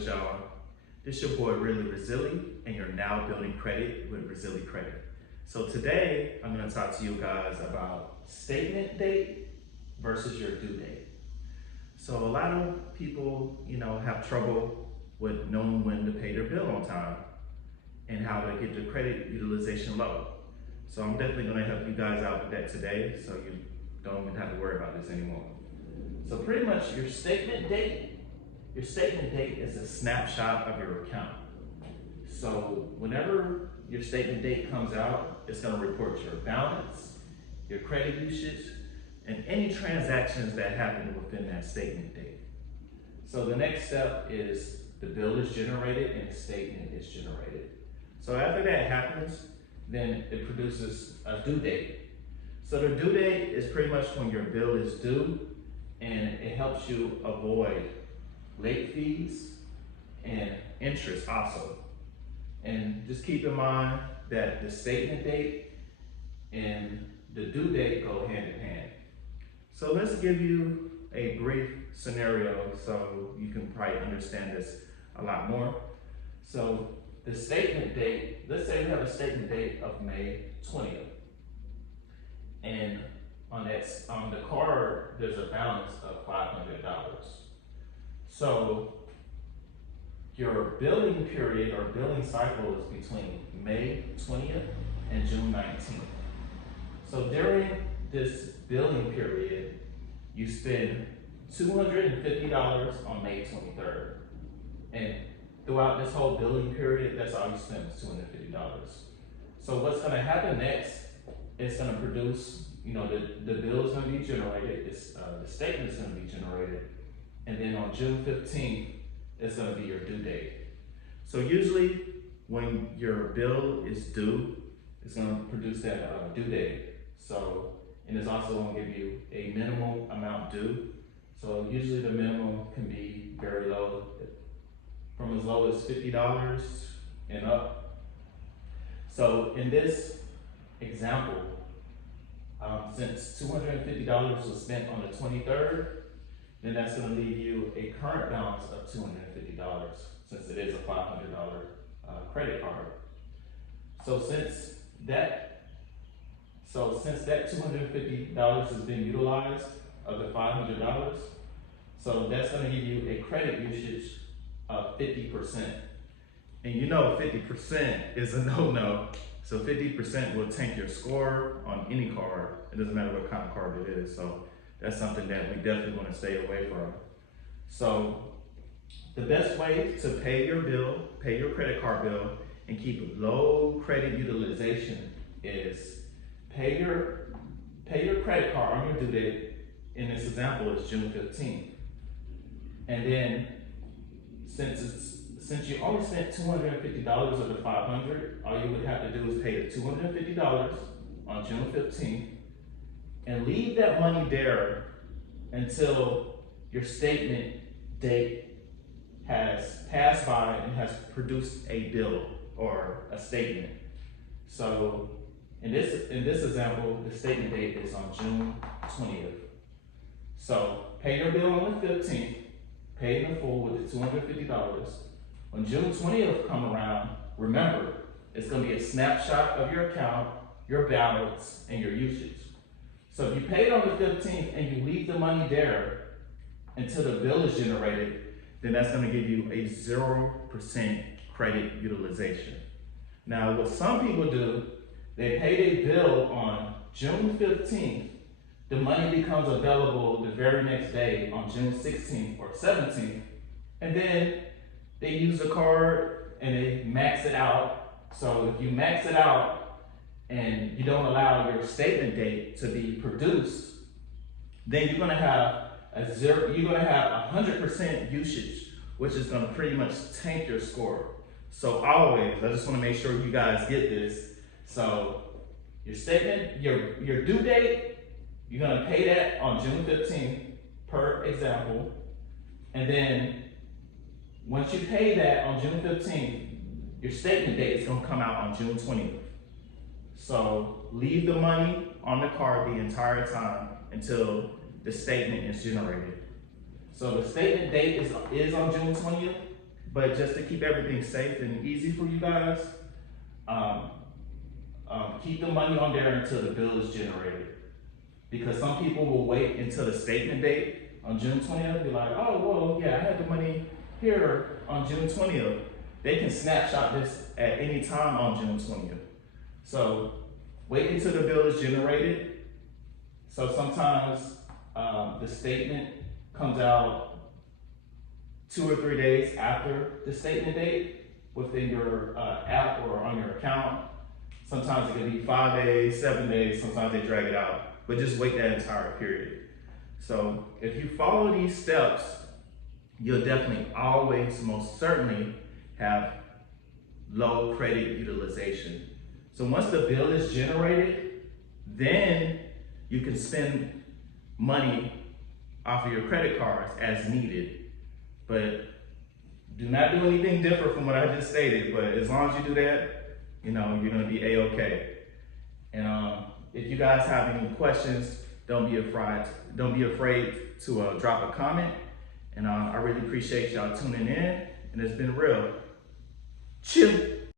good, y'all? This your boy, really Rezily, and you're now building credit with Rezily Credit. So today, I'm gonna talk to you guys about statement date versus your due date. So a lot of people, have trouble with knowing when to pay their bill on time and how to get their credit utilization low. So I'm definitely gonna help you guys out with that today, so you don't even have to worry about this anymore. So pretty much your statement date is a snapshot of your account. So whenever your statement date comes out, it's gonna report your balance, your credit usage, and any transactions that happen within that statement date. So the next step is the bill is generated and the statement is generated. So after that happens, then it produces a due date. So the due date is pretty much when your bill is due, and it helps you avoid late fees and interest also. And just keep in mind that the statement date and the due date go hand in hand. So let's give you a brief scenario so you can probably understand this a lot more. So the statement date, let's say we have a statement date of May 20th. And on the card, there's a balance of $500. So your billing period or billing cycle is between May 20th and June 19th. So during this billing period, you spend $250 on May 23rd. And throughout this whole billing period, that's all you spend is $250. So what's gonna happen next, it's gonna produce, the bill is gonna be generated, the statement is gonna be generated, and then on June 15th, it's gonna be your due date. So usually when your bill is due, it's gonna produce that due date. So, and it's also gonna give you a minimum amount due. So usually the minimum can be very low, from as low as $50 and up. So in this example, since $250 was spent on the 23rd, then that's going to leave you a current balance of $250 since it is a $500 credit card. So since that $250 has been utilized of the $500, so that's going to give you a credit usage of 50%. And 50% is a no-no. So 50% will tank your score on any card. It doesn't matter what kind of card it is. So that's something that we definitely want to stay away from. So the best way to pay your bill, pay your credit card bill, and keep low credit utilization is pay your credit card on your due date. In this example, it's June 15th. And then since you only spent $250 of the $500, all you would have to do is pay the $250 on June 15th and leave that money there until your statement date has passed by and has produced a bill or a statement. So in this example, the statement date is on June 20th. So pay your bill on the 15th, pay in full with the $250. When June 20th come around, remember, it's gonna be a snapshot of your account, your balance, and your usage. So if you paid on the 15th and you leave the money there until the bill is generated, then that's gonna give you a 0% credit utilization. Now, what some people do, they pay their bill on June 15th, the money becomes available the very next day on June 16th or 17th, and then they use the card and they max it out. So if you max it out and you don't allow your statement date to be produced, then you're gonna have 100% usage, which is gonna pretty much tank your score. So always, I just wanna make sure you guys get this. So your statement, your due date, you're gonna pay that on June 15th per example, and then once you pay that on June 15th, your statement date is gonna come out on June 20th. So leave the money on the card the entire time until the statement is generated. So the statement date is on June 20th. But just to keep everything safe and easy for you guys, keep the money on there until the bill is generated. Because some people will wait until the statement date on June 20th, be like, oh, well, yeah, I had the money here on June 20th. They can snapshot this at any time on June 20th. So wait until the bill is generated. So sometimes the statement comes out 2 or 3 days after the statement date within your app or on your account. Sometimes it can be 5 days, 7 days, sometimes they drag it out, but just wait that entire period. So if you follow these steps, you'll definitely always, most certainly, have low credit utilization. So once the bill is generated, then you can spend money off of your credit cards as needed. But do not do anything different from what I just stated, but as long as you do that, you know, you're gonna be A-okay. And if you guys have any questions, don't be afraid to drop a comment. And I really appreciate y'all tuning in, and it's been real. Chill.